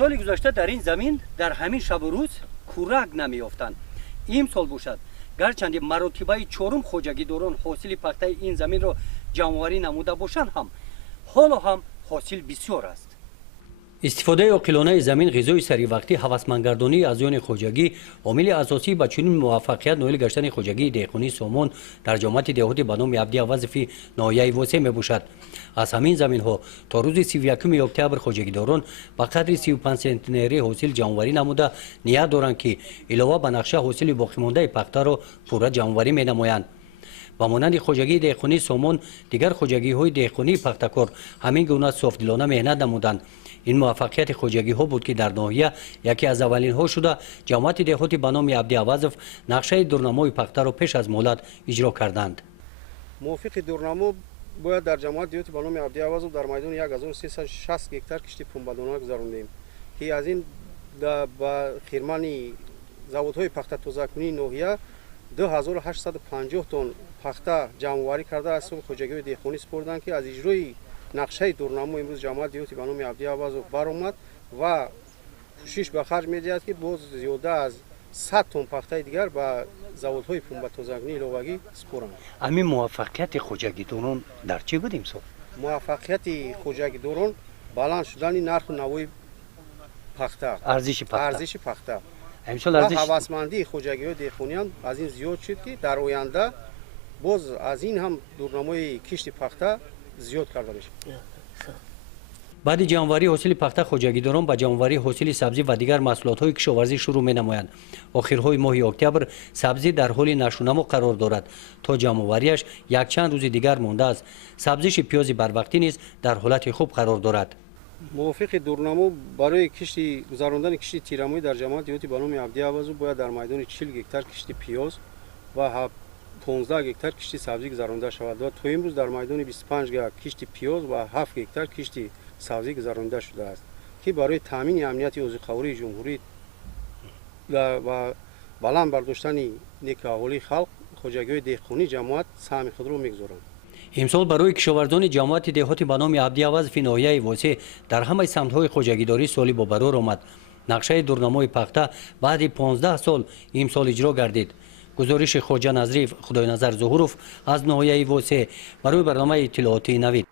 سال گذشته در این زمین در همین شب و روز کورک نمیافتند. امسال باشد گرچند مراتبه چهارم خوجگیداران حاصل پخته این زمین را جمع‌آوری نموده باشند هم حالا هم حاصل بسیار است. استفاده عاقلانه زمین غذای سری وقتی هوسمندگردانی ازیان خوجگی عامل اساسی به چنین موفقیت نایل گشتن خوجگی دهقانی سامان در جامعه دهاتی به نام عبدی وظیفی ناحیه واسع میباشد. از همین زمین ها تا روز 31 اکتبر خوجگیداران به قدر 35 سنتنری حاصل جمع‌آوری نموده نیت دارند که علاوه به نقشه حاصل باقی مانده پخته را پوره جمع‌آوری می‌نمایند. با مانند خوجگی دهقانی سامان دیگر خوجگی های دهقانی پختکار همین گونه صافدلانه مهنت نمودند. این موفقیت خوجگی ها بود که در ناحیه یکی از اولین ها شده جماعت دهاتی به نام عبدی وظیف نقشه دورنمای پخته را پیش از مهلت اجرا کردند. موافق دورنما باید در جماعت دهاتی به نام عبدی وظیف در میدان 1360 هکتار کشتی پنبه‌دانه گذراندیم که از این با خیرمانی زاودهای پخته تازه‌کنی ناحیه 2850 تن پخته جمع‌آوری کرده است و خوجگی دهقانی سپردند که از اجرای نقشه دورنما امروز جماعت دهاتی به نام عبدی وظیف برآمد و کوشش به خرج می‌دهد که باز زیاده از 100 تن پخته دیگر به زاودهای پنبه تازه‌کنی علاوگی سپرند. همین موفقیت خوجگیداران در چی بود امسال؟ موفقیت خوجگیداران بلند شدن نرخ و نوای پخته، ارزش پخته. امسال و ارزش هوسمندی خوجگی‌های دهقانیان از این زیاد شد که در آینده باز از این هم دورنمای کشت پخته زیاد کرده بشه. بعد جمع‌آوری حاصل پخته خوجگیداران به جمع‌آوری حاصل سبزی و دیگر محصولات‌های کشاورزی شروع می‌نمایند. آخرهای ماه اکتبر سبزی در حال نشونما قرار دارد. تا جمع‌آوریش یک چند روز دیگر مانده است. سبزی پیاز بروقتی نیز در حالت خوب قرار دارد. موافق دورنما برای کشتی گذراندن کشتی تیرموی در جماعت دهاتی به نام عبدی وظیف باید در میدان 40 هکتار کشتی پیاز و 15 هکتار کشتی سبزی گذرانده شود و تا امروز در میدان 25 هکتار کشتی پیاز و 7 هکتار کشتی سبزی گذرانده شده است که برای تامین امنیت عضوخوری جمهوری و بلند برداشتن نیک احوالی خلق خوجگی‌های دهقانی جماعت سهم خود را می‌گذارند. امسال برای کشاورزان جماعت دهاتی به نام عبدی وظیف ناحیه واسع در همه سمت‌های خوجگیداری سالی با برار آمد. نقشه دورنمای پخته بعد 15 سال امسال اجرا گردید. گزارش خواجه نظریف خدای نظر ظهوروف از ناحیه واسع برای برنامه اطلاعاتی نوید.